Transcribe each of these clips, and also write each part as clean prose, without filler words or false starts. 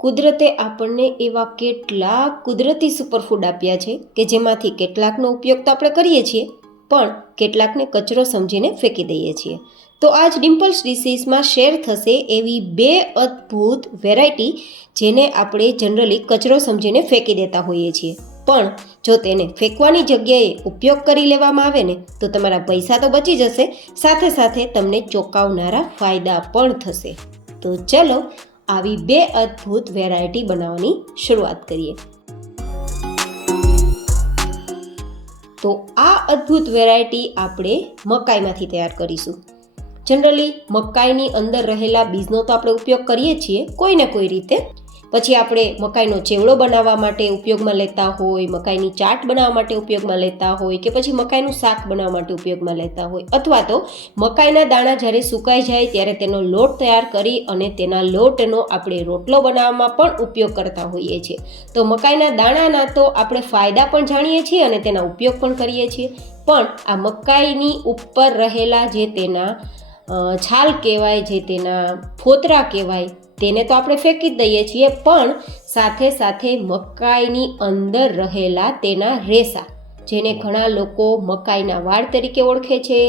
કુદરતે આપણને એવા કેટલાક કુદરતી સુપરફૂડ આપ્યા છે કે જેમાંથી કેટલાકનો ઉપયોગ તો આપણે કરીએ છીએ, પણ કેટલાકને કચરો સમજીને ફેંકી દઈએ છીએ. તો આજ ડિમ્પલ્સ ડિશીસમાં શેર થશે એવી 2 અદ્ભુત વેરાયટી જેને આપણે જનરલી કચરો સમજીને ફેંકી દેતા હોઈએ છીએ. પણ જો તેને ફેંકવાની જગ્યાએ ઉપયોગ કરી લેવામાં આવે ને તો તમારા પૈસા તો બચી જશે, સાથે સાથે તમને ચોંકાવનારા ફાયદા પણ થશે. તો ચલો આવી 2 અદ્ભુત વેરાયટી બનાવવાની શરૂઆત કરીએ. તો આ અદ્ભુત વેરાયટી આપણે મકાઈમાંથી તૈયાર કરીશું. જનરલી મકાઈની અંદર રહેલા બીજનો તો આપણે ઉપયોગ કરીએ છીએ કોઈ ને કોઈ રીતે. પછી આપણે મકાઈનો ચેવડો બનાવવા માટે ઉપયોગમાં લેતા હોય, મકાઈની ચાટ બનાવવા માટે ઉપયોગમાં લેતા હોય, કે પછી મકાઈનું શાક બનાવવા માટે ઉપયોગમાં લેતા હોય, અથવા તો મકાઈના દાણા જ્યારે સુકાઈ જાય ત્યારે તેનો લોટ તૈયાર કરી અને તેના લોટનો આપણે રોટલો બનાવવામાં પણ ઉપયોગ કરતા હોઈએ છીએ. તો મકાઈના દાણાના તો આપણે ફાયદા પણ જાણીએ છીએ અને તેના ઉપયોગ પણ કરીએ છીએ. પણ આ મકાઈની ઉપર રહેલા જે તેના છાલ કહેવાય, જે તેના ફોતરા કહેવાય, તેને તો આપણે ફેંકી જ દઈએ છીએ, પણ સાથે સાથે મકાઈની અંદર રહેલા તેના રેસા, જેને ઘણા લોકો મકાઈના વાળ તરીકે ઓળખે છે,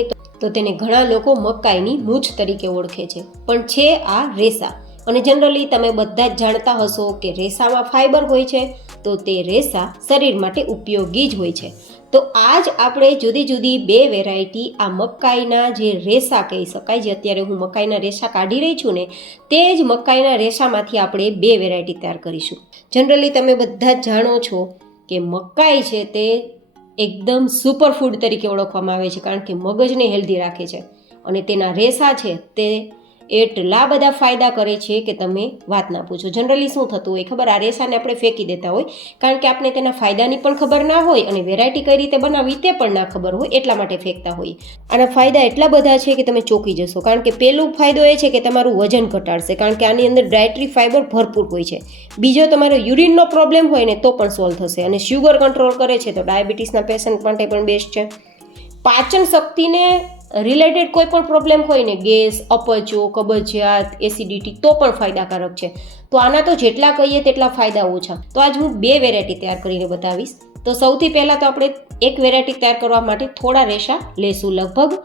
તો તેને ઘણા લોકો મકાઈની મૂછ તરીકે ઓળખે છે, પણ છે આ રેસા. અને જનરલી તમે બધા જ જાણતા હશો કે રેસામાં ફાઈબર હોય છે, તો તે રેસા શરીર માટે ઉપયોગી જ હોય છે. તો આજ આપણે જુદી જુદી 2 વેરાયટી આ મકાઈના જે રેસા કહી શકાય, જે અત્યારે હું મકાઈના રેસા કાઢી રહી છું ને, તે જ મકાઈના રેસામાંથી આપણે 2 વેરાયટી તૈયાર કરીશું. જનરલી તમે બધા જ જાણો છો કે મકાઈ છે તે એકદમ સુપરફૂડ તરીકે ઓળખવામાં આવે છે, કારણ કે મગજને હેલ્ધી રાખે છે, અને તેના રેસા છે તે એટલા બધા ફાયદા કરે છે કે તમે વાત ના પૂછો. જનરલી શું થતું હોય ખબર, આ રેસાને આપણે ફેંકી દેતા હોય, કારણ કે આપણે તેના ફાયદાની પણ ખબર ના હોય અને વેરાયટી કઈ રીતે બનાવવી તે પણ ના ખબર હોય, એટલા માટે ફેંકતા હોય. આના ફાયદા એટલા બધા છે કે તમે ચોંકી જશો. કારણ કે પહેલું ફાયદો એ છે કે તમારું વજન ઘટાડશે, કારણ કે આની અંદર ડાયટરી ફાઈબર ભરપૂર હોય છે. બીજો, તમારો યુરિનનો પ્રોબ્લેમ હોય ને તો પણ સોલ્વ થશે, અને શુગર કંટ્રોલ કરે છે, તો ડાયાબિટીસના પેશન્ટ માટે પણ બેસ્ટ છે. પાચન શક્તિને રિલેટેડ કોઈ પણ પ્રોબ્લેમ હોય ને, ગેસ, અપચો, કબજિયાત, એસિડિટી, તો પણ ફાયદાકારક છે. તો આના તો જેટલા કહીએ તેટલા ફાયદા ઓછા. તો આજ હું 2 વેરાયટી તૈયાર કરીને બતાવીશ. તો સૌથી પહેલાં તો આપણે એક વેરાયટી તૈયાર કરવા માટે થોડા રેસા લેશું, લગભગ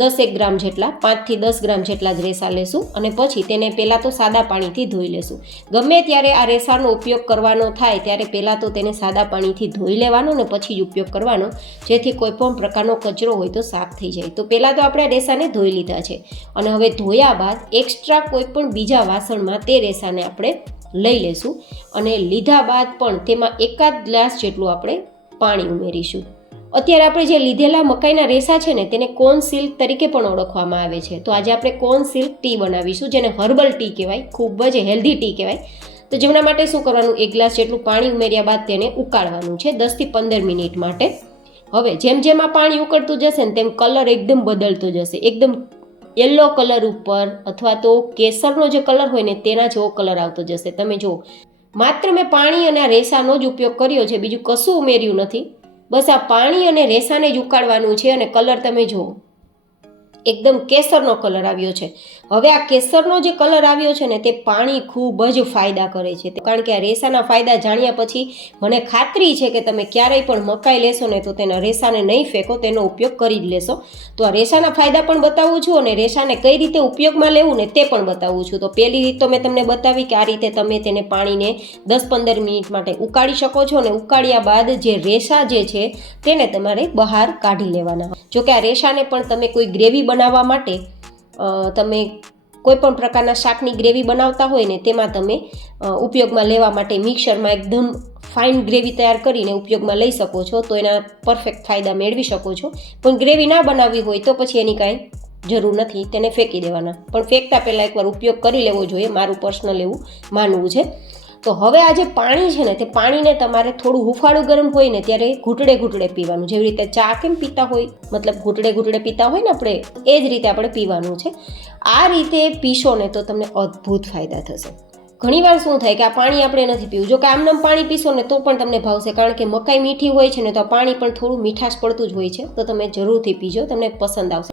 10 ગ્રામ જેટલા, 5 થી 10 ગ્રામ જેટલા જ રેસા લેશું. અને પછી તેને પહેલાં તો સાદા પાણીથી ધોઈ લેશું. ગમે ત્યારે આ રેસાનો ઉપયોગ કરવાનો થાય ત્યારે પહેલાં તો તેને સાદા પાણીથી ધોઈ લેવાનો ને પછી જ ઉપયોગ કરવાનો, જેથી કોઈ પણ પ્રકારનો કચરો હોય તો સાફ થઈ જાય. તો પહેલાં તો આપણે આ રેસાને ધોઈ લીધા છે, અને હવે ધોયા બાદ એક્સ્ટ્રા કોઈ પણ બીજા વાસણમાં તે રેસાને આપણે લઈ લેશું, અને લીધા બાદ પણ તેમાં 1 ગ્લાસ જેટલું આપણે પાણી ઉમેરીશું. અત્યારે આપણે જે લીધેલા મકાઈના રેસા છે ને, તેને કોર્ન સિલ્ક તરીકે પણ ઓળખવામાં આવે છે. તો આજે આપણે કોર્ન સિલ્ક ટી બનાવીશું, જેને હર્બલ ટી કહેવાય, ખૂબ જ હેલ્ધી ટી કહેવાય. તો જેમના માટે શું કરવાનું, 1 ગ્લાસ જેટલું પાણી ઉમેર્યા બાદ તેને ઉકાળવાનું છે 10 થી 15 મિનિટ માટે. હવે જેમ જેમ આ પાણી ઉકળતું જશે ને તેમ કલર એકદમ બદલતો જશે, એકદમ યલો કલર ઉપર, અથવા તો કેસરનો જે કલર હોય ને તેના જેવો કલર આવતો જશે. તમે જુઓ, માત્ર મેં પાણી અને આ રેસાનો જ ઉપયોગ કર્યો છે, બીજું કશું ઉમેર્યું નથી. બસ આ પાણી અને રેસાને જ ઉકાળવાનું છે, અને કલર તમે જુઓ એકદમ કેસરનો કલર આવ્યો છે. હવે આ કેસરનો જે કલર આવ્યો છે ને તે પાણી ખૂબ જ ફાયદા કરે છે, કારણ કે આ રેસાના ફાયદા જાણ્યા પછી મને ખાતરી છે કે તમે ક્યારેય પણ મકાઈ લેશો ને તો તેના રેસાને નહીં ફેંકો, તેનો ઉપયોગ કરી જ લેશો. તો આ રેસાના ફાયદા પણ બતાવું છું, અને રેસાને કઈ રીતે ઉપયોગમાં લેવું ને તે પણ બતાવું છું. તો પહેલી રીત તો મેં તમને બતાવી કે આ રીતે તમે તેને પાણીને 10-15 મિનિટ માટે ઉકાળી શકો છો, અને ઉકાળ્યા બાદ જે રેસા જે છે તેને તમારે બહાર કાઢી લેવાના. જોકે આ રેસાને પણ તમે કોઈ ગ્રેવી બનાવવા માટે, તમે કોઈ પણ પ્રકારના શાકની ગ્રેવી બનાવતા હોય ને તેમાં તમે ઉપયોગમાં લેવા માટે મિક્સરમાં એકદમ ફાઇન ગ્રેવી તૈયાર કરીને ઉપયોગમાં લઈ શકો છો, તો એના પરફેક્ટ ફાયદા મેળવી શકો છો. પણ ગ્રેવી ના બનાવવી હોય તો પછી એની કાંઈ જરૂર નથી, તેને ફેંકી દેવાના. પણ ફેંકતા પહેલાં એકવાર ઉપયોગ કરી લેવો જોઈએ, મારું પર્સનલ એવું માનવું છે. તો હવે આ જે પાણી છે ને, તે પાણીને તમારે થોડું હુંફાળું ગરમ હોય ને ત્યારે ઘૂંટડે ઘૂંટડે પીવાનું. જેવી રીતે ચા કેમ પીતા હોય, મતલબ ઘૂંટડે ઘૂંટડે પીતા હોય ને આપણે, એ જ રીતે આપણે પીવાનું છે. આ રીતે પીશો ને તો તમને અદ્ભુત ફાયદા થશે. ઘણીવાર શું થાય કે આ પાણી આપણે નથી પીવું. જો કે આમનામ પાણી પીશો ને તો પણ તમને ભાવશે, કારણ કે મકાઈ મીઠી હોય છે ને, તો આ પાણી પણ થોડું મીઠાશ પડતું જ હોય છે. તો તમે જરૂરથી પીજો, તમને પસંદ આવશે.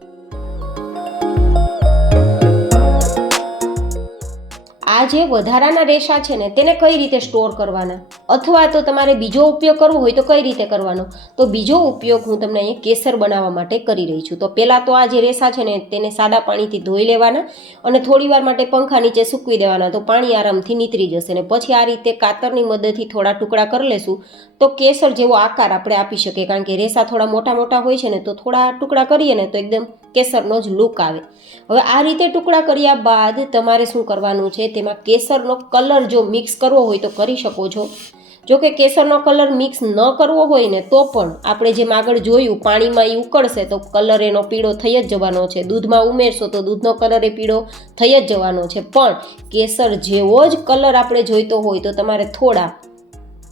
આ જે વધારાના રેસા છે ને તેને કઈ રીતે સ્ટોર કરવાના, અથવા તો તમારે બીજો ઉપયોગ કરવો હોય તો કઈ રીતે કરવાનો, તો બીજો ઉપયોગ હું તમને અહીંયા કેસર બનાવવા માટે કરી રહી છું. તો પહેલાં તો આ જે રેસા છે ને તેને સાદા પાણીથી ધોઈ લેવાના અને થોડી વાર માટે પંખા નીચે સૂકવી દેવાના, તો પાણી આરામથી નીતરી જશે. ને પછી આ રીતે કાતરની મદદથી થોડા ટુકડા કરી લેશું તો કેસર જેવો આકાર આપણે આપી શકીએ, કારણ કે રેસા થોડા મોટા મોટા હોય છે ને, તો થોડા ટુકડા કરીએ ને તો એકદમ કેસરનો જ લુક આવે. હવે આ રીતે ટુકડા કર્યા બાદ તમારે શું કરવાનું છે, તેમાં કેસરનો કલર જો મિક્સ કરવો હોય તો કરી શકો છો. જો કે કેસરનો કલર મિક્સ ન કરવો હોય ને તો પણ આપણે જેમ આગળ જોયું પાણીમાં એ ઉકળશે તો કલર એનો પીળો થઈ જ જવાનો છે, દૂધમાં ઉમેરશો તો દૂધનો કલર એ પીળો થઈ જ જવાનો છે. પણ કેસર જેવો જ કલર આપણે જોઈતો હોય તો તમારે થોડા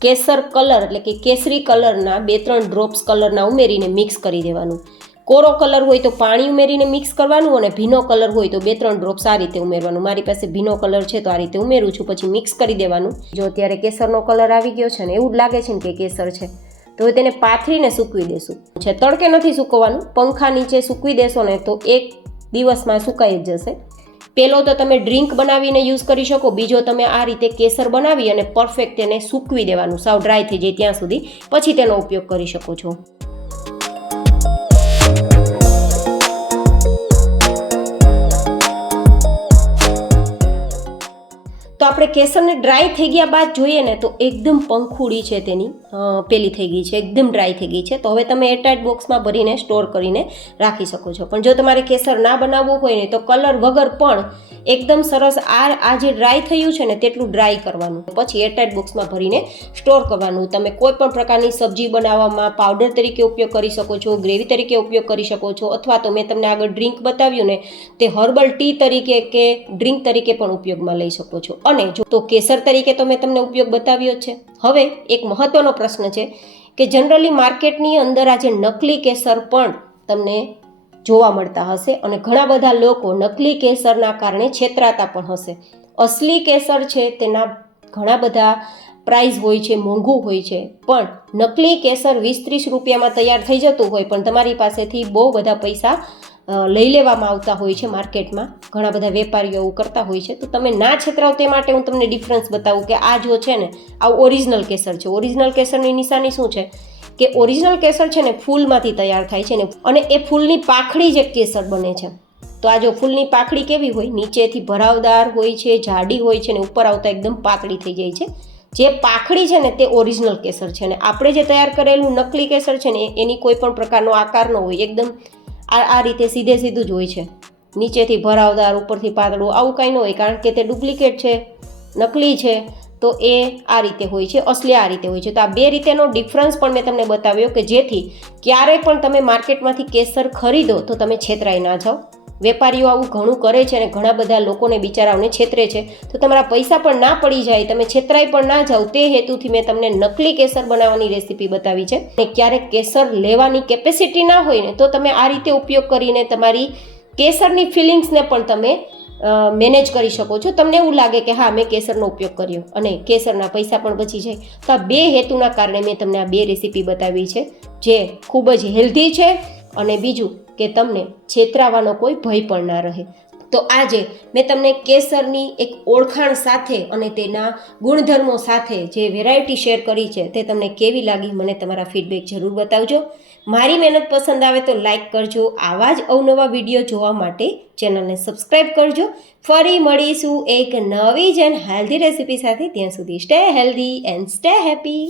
કેસર કલર એટલે કે કેસરી કલરના 2-3 ડ્રોપ્સ કલરના ઉમેરીને મિક્સ કરી દેવાનું. કોરો કલર હોય તો પાણી ઉમેરીને મિક્સ કરવાનું, અને ભીનો કલર હોય તો 2-3 ડ્રોપ્સ આ રીતે ઉમેરવાનું. મારી પાસે ભીનો કલર છે તો આ રીતે ઉમેરું છું, પછી મિક્સ કરી દેવાનું. જો અત્યારે કેસરનો કલર આવી ગયો છે ને, એવું જ લાગે છે ને કે કેસર છે, તો તેને પાથરીને સૂકવી દેશું. તડકે નથી સૂકવવાનું, પંખા નીચે સૂકવી દેશો ને તો 1 દિવસમાં સુકાઈ જ જશે. પહેલો તો તમે ડ્રિંક બનાવીને યુઝ કરી શકો, બીજો તમે આ રીતે કેસર બનાવી અને પરફેક્ટ તેને સૂકવી દેવાનું, સાવ ડ્રાય થઈ જાય ત્યાં સુધી, પછી તેનો ઉપયોગ કરી શકો છો. તો આપણે કેસરને ડ્રાય થઈ ગયા બાદ જોઈએ ને તો એકદમ પંખુડી છે તેની પેલી થઈ ગઈ છે, એકદમ ડ્રાય થઈ ગઈ છે. તો હવે તમે એરટાઇટ બોક્સમાં ભરીને સ્ટોર કરીને રાખી શકો છો. પણ જો તમારે કેસર ના બનાવવું હોય ને તો કલર વગર પણ એકદમ સરસ આ જે ડ્રાય થયું છે ને તેટલું ડ્રાય કરવાનું, પછી એરટાઇટ બોક્સમાં ભરીને સ્ટોર કરવાનું. તમે કોઈ પણ પ્રકારની સબ્જી બનાવવામાં પાવડર તરીકે ઉપયોગ કરી શકો છો, ગ્રેવી તરીકે ઉપયોગ કરી શકો છો, અથવા તો મેં તમને આગળ ડ્રિંક બતાવ્યું ને તે હર્બલ ટી તરીકે કે ડ્રિંક તરીકે પણ ઉપયોગમાં લઈ શકો છો. અને જો તો કેસર તરીકે તો મેં તમને ઉપયોગ બતાવ્યો છે. હવે એક મહત્વનો પ્રશ્ન છે કે જનરલી માર્કેટની અંદર આજે નકલી કેસર પણ તમને જોવા મળતા હશે, અને ઘણા બધા લોકો નકલી કેસરના કારણે છેતરાતા પણ હશે. અસલી કેસર છે તેના ઘણા બધા પ્રાઇસ હોય છે, મોંઘું હોય છે, પણ નકલી કેસર 20-30 રૂપિયામાં તૈયાર થઈ જતું હોય પણ તમારી પાસેથી બહુ બધા પૈસા લઈ લેવામાં આવતા હોય છે માર્કેટમાં. ઘણા બધા વેપારીઓ એવું કરતા હોય છે. તો તમે ના છેતરાવ તે માટે હું તમને ડિફરન્સ બતાવું કે આ જો છે ને આ ઓરિજિનલ કેસર છે. ઓરિજિનલ કેસરની નિશાની શું છે કે ઓરિજિનલ કેસર છે ને ફૂલમાંથી તૈયાર થાય છે ને, અને એ ફૂલની પાંખડી જ એક કેસર બને છે. તો આ જો ફૂલની પાંખડી કેવી હોય, નીચેથી ભરાવદાર હોય છે, જાડી હોય છે, ને ઉપર આવતા એકદમ પાતળી થઈ જાય છે. જે પાંખડી છે ને તે ઓરિજિનલ કેસર છે, ને આપણે જે તૈયાર કરેલું નકલી કેસર છે ને એની કોઈ પણ પ્રકારનો આકાર ન હોય, એકદમ આ રીતે સીધે સીધું જ હોય છે, નીચેથી ભરાવદાર ઉપરથી પાતળું, આવું કાંઈ ન હોય, કારણ કે તે ડુપ્લિકેટ છે, નકલી છે. તો એ આ રીતે હોય છે, અસલી આ રીતે હોય છે. તો આ બે રીતેનો ડિફરન્સ પણ મેં તમને બતાવ્યો કે જેથી ક્યારેય પણ તમે માર્કેટમાંથી કેસર ખરીદો તો તમે છેતરાઈ ના જાઓ. વેપારીઓ આવું ઘણું કરે છે અને ઘણા બધા લોકોને બિચારાઓને છેતરે છે. તો તમારા પૈસા પણ ના પડી જાય, તમે છેતરાઈ પણ ના જાઓ, તે હેતુથી મેં તમને નકલી કેસર બનાવવાની રેસીપી બતાવી છે. અને ક્યારેક કેસર લેવાની કેપેસિટી ના હોય ને તો તમે આ રીતે ઉપયોગ કરીને તમારી કેસરની ફિલિંગ્સને પણ તમે મેનેજ કરી શકો છો. તમને એવું લાગે કે હા મેં કેસરનો ઉપયોગ કર્યો અને કેસરના પૈસા પણ બચી જાય. તો આ બે હેતુના કારણે મેં તમને આ બે રેસીપી બતાવી છે, જે ખૂબ જ હેલ્ધી છે, અને બીજું કે તમને છેતરાવાનો કોઈ ભય પણ ના રહે. તો આજે મેં તમને કેસરની એક ઓળખાણ સાથે અને તેના ગુણધર્મો સાથે જે વેરાયટી શેર કરી છે તે તમને કેવી લાગી મને તમારા ફીડબેક જરૂર બતાવજો. મારી મહેનત પસંદ આવે તો લાઈક કરજો. આવા જ અવનવા વિડીયો જોવા માટે ચેનલને સબસ્ક્રાઈબ કરજો. ફરી મળીશું એક નવી જ એન્ડ હેલ્ધી રેસીપી સાથે. ત્યાં સુધી stay healthy and stay happy.